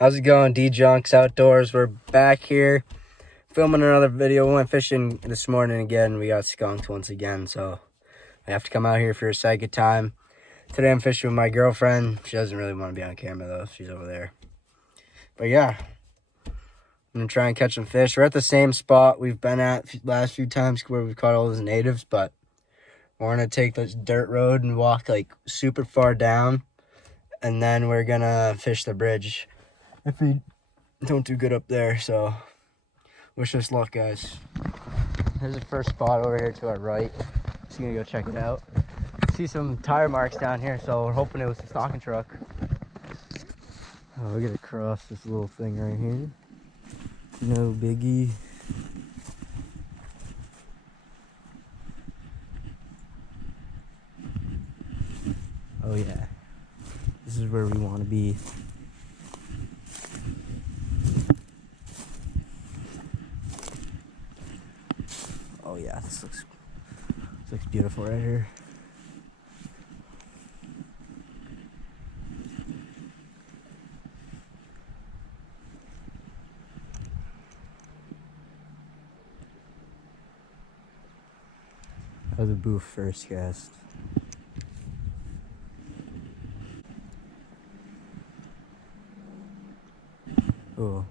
How's it going, D-Junks Outdoors? We're back here filming another video. We went fishing this morning again. We got skunked once again, so I have to come out here for a second time. Today I'm fishing with my girlfriend. She doesn't really want to be on camera though. She's over there. But yeah, I'm gonna try and catch some fish. We're at the same spot we've been at last few times where we've caught all those natives, but we're gonna take this dirt road and walk like super far down, and then we're gonna fish the bridge if we don't do good up there. So wish us luck, guys. There's the first spot over here to our right. Just gonna go check it out. See some tire marks down here, so we're hoping it was a stocking truck. Oh, we gotta cross this little thing right here. No biggie. Oh yeah, this is where we want to be. Oh yeah, this looks beautiful right here. That was a boof first cast. Oh,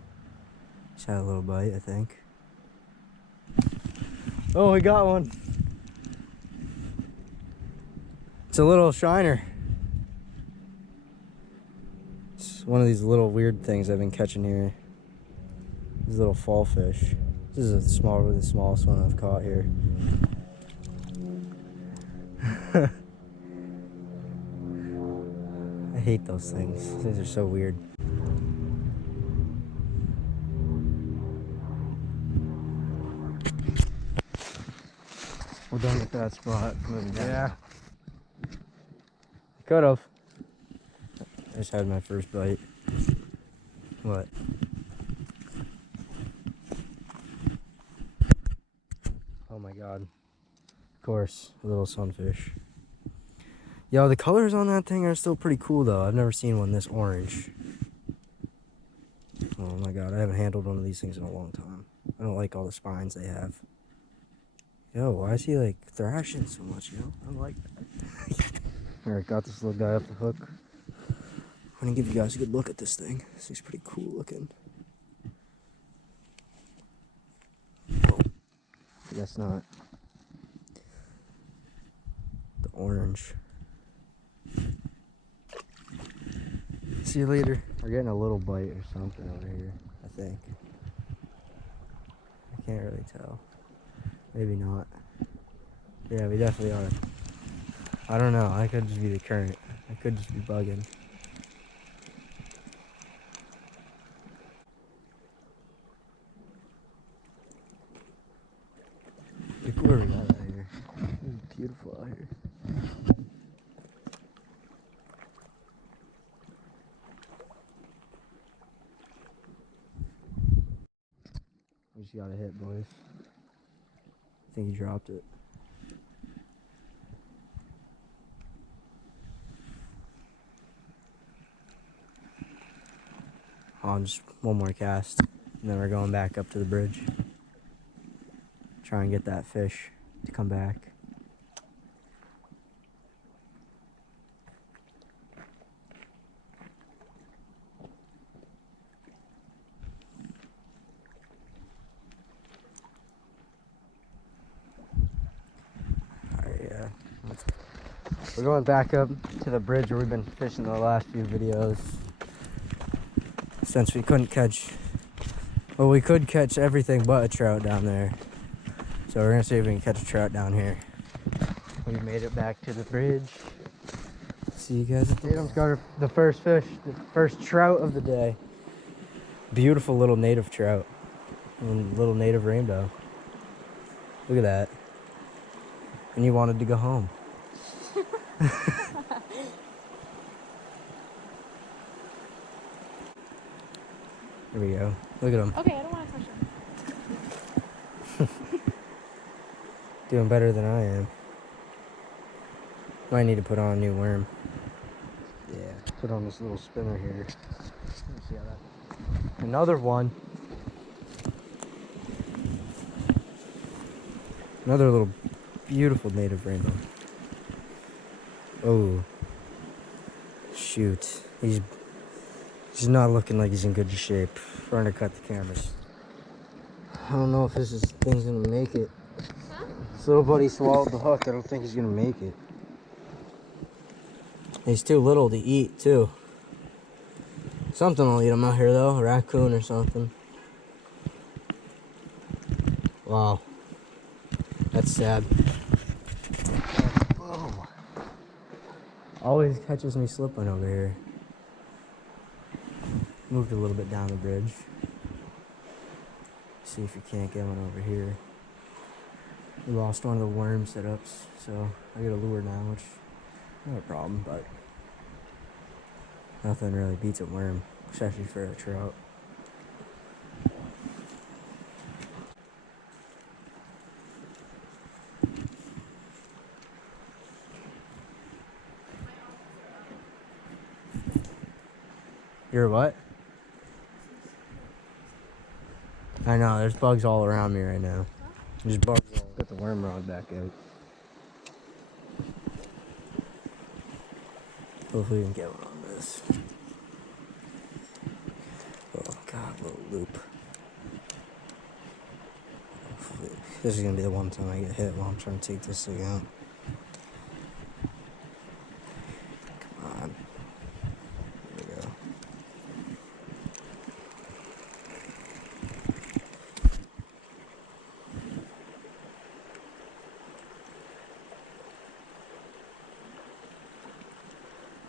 just had a little bite, I think. Oh, we got one. It's a little shiner. It's one of these little weird things I've been catching here. These little fall fish. This is the smallest one I've caught here. I hate those things. These are so weird. We're done with that spot. Moving down. Yeah. Could have. I just had my first bite. What? Oh my god. Of course, a little sunfish. Yo, the colors on that thing are still pretty cool though. I've never seen one this orange. Oh my god, I haven't handled one of these things in a long time. I don't like all the spines they have. Yo, why is he like thrashing so much, yo? I don't like that. Alright, got this little guy off the hook. I'm gonna give you guys a good look at this thing. This thing's pretty cool looking. Oh, I guess not. The orange. See you later. We're getting a little bite or something over here, I think. I can't really tell. Maybe not. Yeah, we definitely are. I don't know. I could just be the current. I could just be bugging. Look where we got out here. It's beautiful out here. We just got a hit, boys. I think he dropped it. On just one more cast, and then we're going back up to the bridge. Try and get that fish to come back. We're going back up to the bridge where we've been fishing the last few videos. Since we couldn't catch, well, we could catch everything but a trout down there. So we're gonna see if we can catch a trout down here. We made it back to the bridge. See you guys. Tatum's got the first fish, the first trout of the day. Beautiful little native trout. And little native rainbow. Look at that. And you wanted to go home. There we go. Look at him. Okay, I don't want to touch him. Doing better than I am. Might need to put on a new worm. Yeah, put on this little spinner here. Let me see how that Another one. Another little beautiful native rainbow. Oh, shoot. He's not looking like he's in good shape. Trying to cut the cameras. I don't know if this thing's gonna make it. Huh? This little buddy swallowed the hook. I don't think he's gonna make it. He's too little to eat, too. Something will eat him out here, though. A raccoon or something. Wow. That's sad. Oh. Always catches me slipping over here. Moved a little bit down the bridge. See if you can't get one over here. We lost one of the worm setups, so I get a lure now, which not a problem, but nothing really beats a worm, especially for a trout. You're what? I know, there's bugs all around me right now. There's bugs all. Got the worm rod back out. Hopefully we can get one on this. Oh god, little loop. Hopefully. This is gonna be the one time I get hit while I'm trying to take this thing out. Come on. There we go.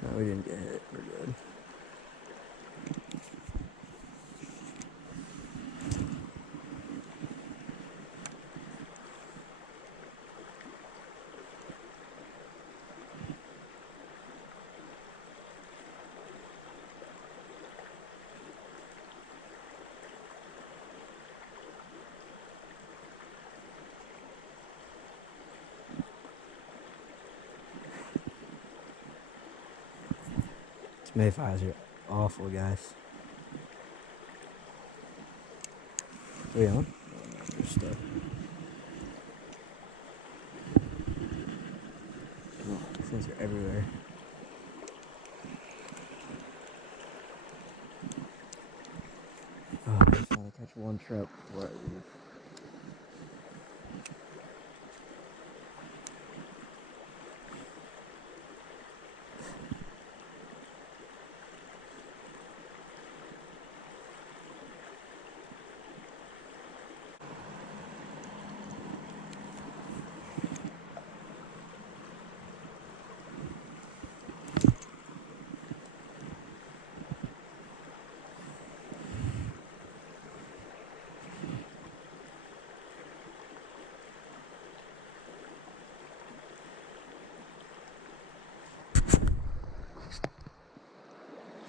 No, we didn't get hit. We're good. Mayflies are awful, guys. Are we on? They're stuck. Oh, these things are everywhere. Oh, I just want to catch one trout before I leave.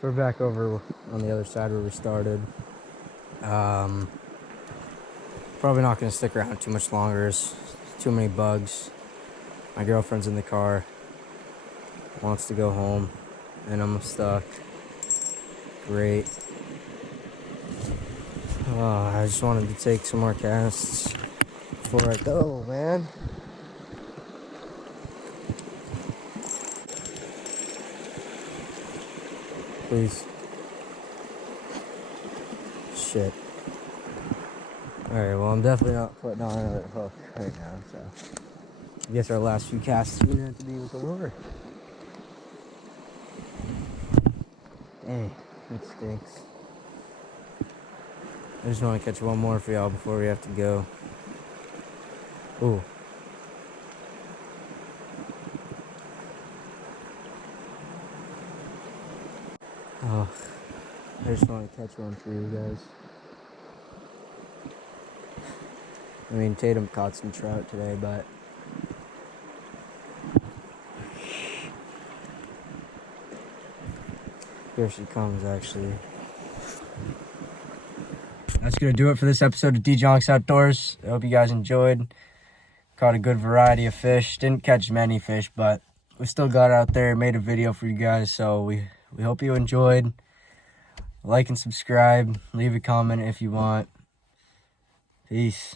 We're back over on the other side where we started. Probably not going to stick around too much longer. There's too many bugs. My girlfriend's in the car. Wants to go home. And I'm stuck. Great. I just wanted to take some more casts before I go, man. Please. Shit. Alright, well, I'm definitely not putting on another hook right now, so I guess our last few casts are gonna have to be with the lure. Dang, it stinks. I just want to catch one more for y'all before we have to go. Ooh. Oh, I just want to catch one for you guys. I mean, Tatum caught some trout today, but here she comes, actually. That's going to do it for this episode of D-Jonks Outdoors. I hope you guys enjoyed. Caught a good variety of fish. Didn't catch many fish, but we still got out there, made a video for you guys, so we hope you enjoyed. Like and subscribe. Leave a comment if you want. Peace.